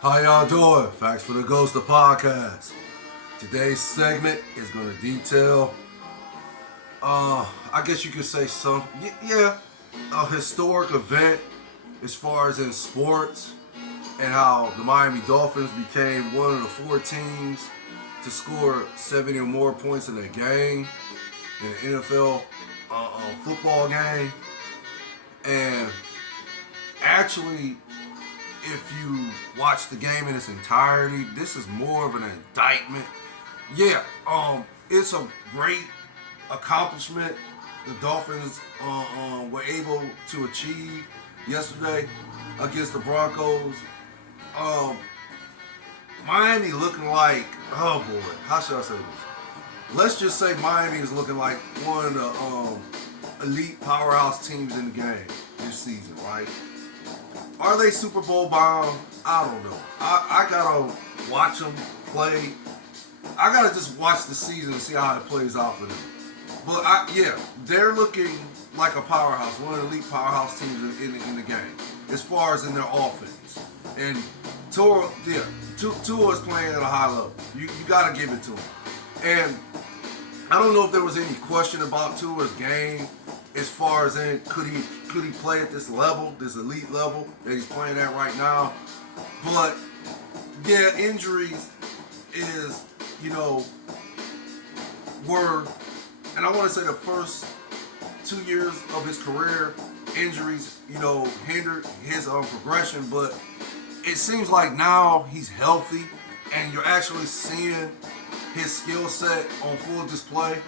How y'all doing? Facts for the Ghost of Podcast. Today's segment is going to detail, I guess you could say a historic event as far as in sports and how the Miami Dolphins became one of the four teams to score 70 or more points in a game, in an NFL football game. And actually, if you watch the game in its entirety, this is more of an indictment. It's a great accomplishment the Dolphins were able to achieve yesterday against the Broncos. Miami looking like, oh boy, how should I say this? Let's just say Miami is looking like one of the elite powerhouse teams in the game this season, right? Are they Super Bowl bound? I don't know. I gotta watch them play. I gotta just watch the season and see how it plays out for them. But they're looking like a powerhouse, one of the elite powerhouse teams in the game, as far as in their offense. And Tua is playing at a high level. You gotta give it to him. And I don't know if there was any question about Tua's game as far as in could he play at this level, this elite level that he's playing at right now. But injuries is, were, and I want to say the first 2 years of his career, injuries, hindered his progression. But it seems like now he's healthy and you're actually seeing his skill set on full display,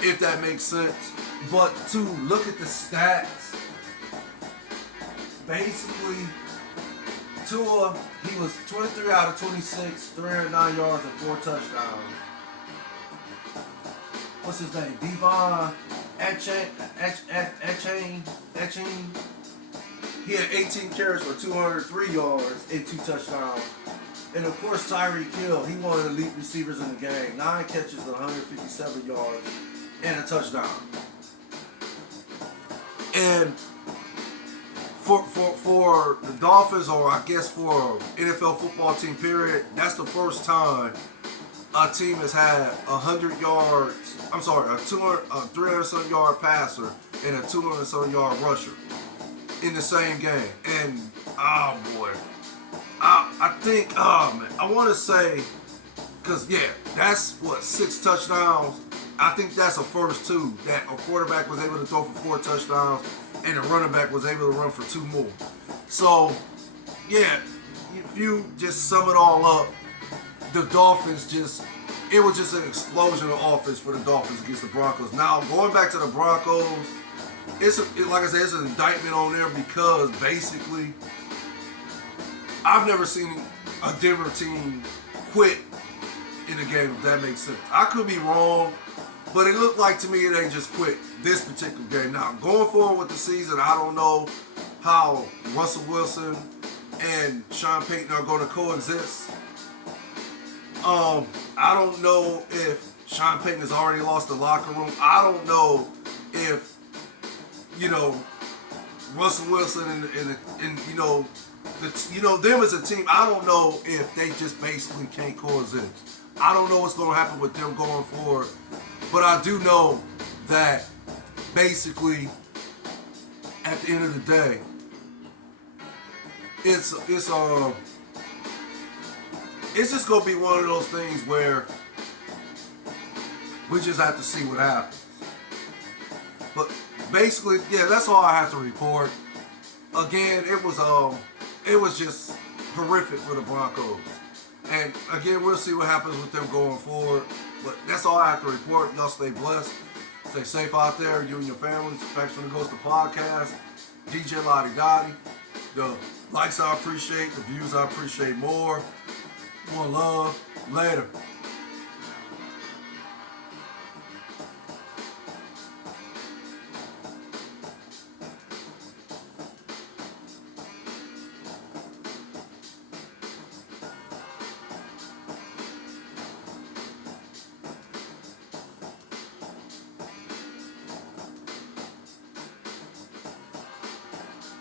if that makes sense. But to look at the stats, basically, Tua, he was 23 out of 26, 309 yards and 4 touchdowns. What's his name? Devon Achane. He had 18 carries for 203 yards and 2 touchdowns. And of course, Tyreek Hill, he one of the elite receivers in the game. 9 catches, 157 yards, and a touchdown. And for the Dolphins, or I guess for NFL football team period, that's the first time a team has had 100 yards. I'm sorry, a 300-some yard passer and a 200-some yard rusher in the same game. And oh boy, I think I want to say, because that's what, 6 touchdowns. I think that's a first too, that a quarterback was able to throw for 4 touchdowns and a running back was able to run for 2 more. So, if you just sum it all up, the Dolphins it was just an explosion of offense for the Dolphins against the Broncos. Now, going back to the Broncos, like I said, it's an indictment on there because basically, I've never seen a Denver team quit in a game, if that makes sense. I could be wrong, but it looked like to me it ain't just quit this particular game. Now, going forward with the season, I don't know how Russell Wilson and Sean Payton are going to coexist. I don't know if Sean Payton has already lost the locker room. I don't know if, Russell Wilson and them as a team, I don't know if they just basically can't coexist. I don't know what's going to happen with them going forward. But I do know that basically, at the end of the day, it's just gonna be one of those things where we just have to see what happens. But basically, that's all I have to report. Again, it was just horrific for the Broncos. And again, we'll see what happens with them going forward. But that's all I have to report. Y'all stay blessed. Stay safe out there, you and your families. Thanks for the Ghost of Podcast. DJ Lottie Gotti. The likes I appreciate. The views I appreciate more. More love. Later.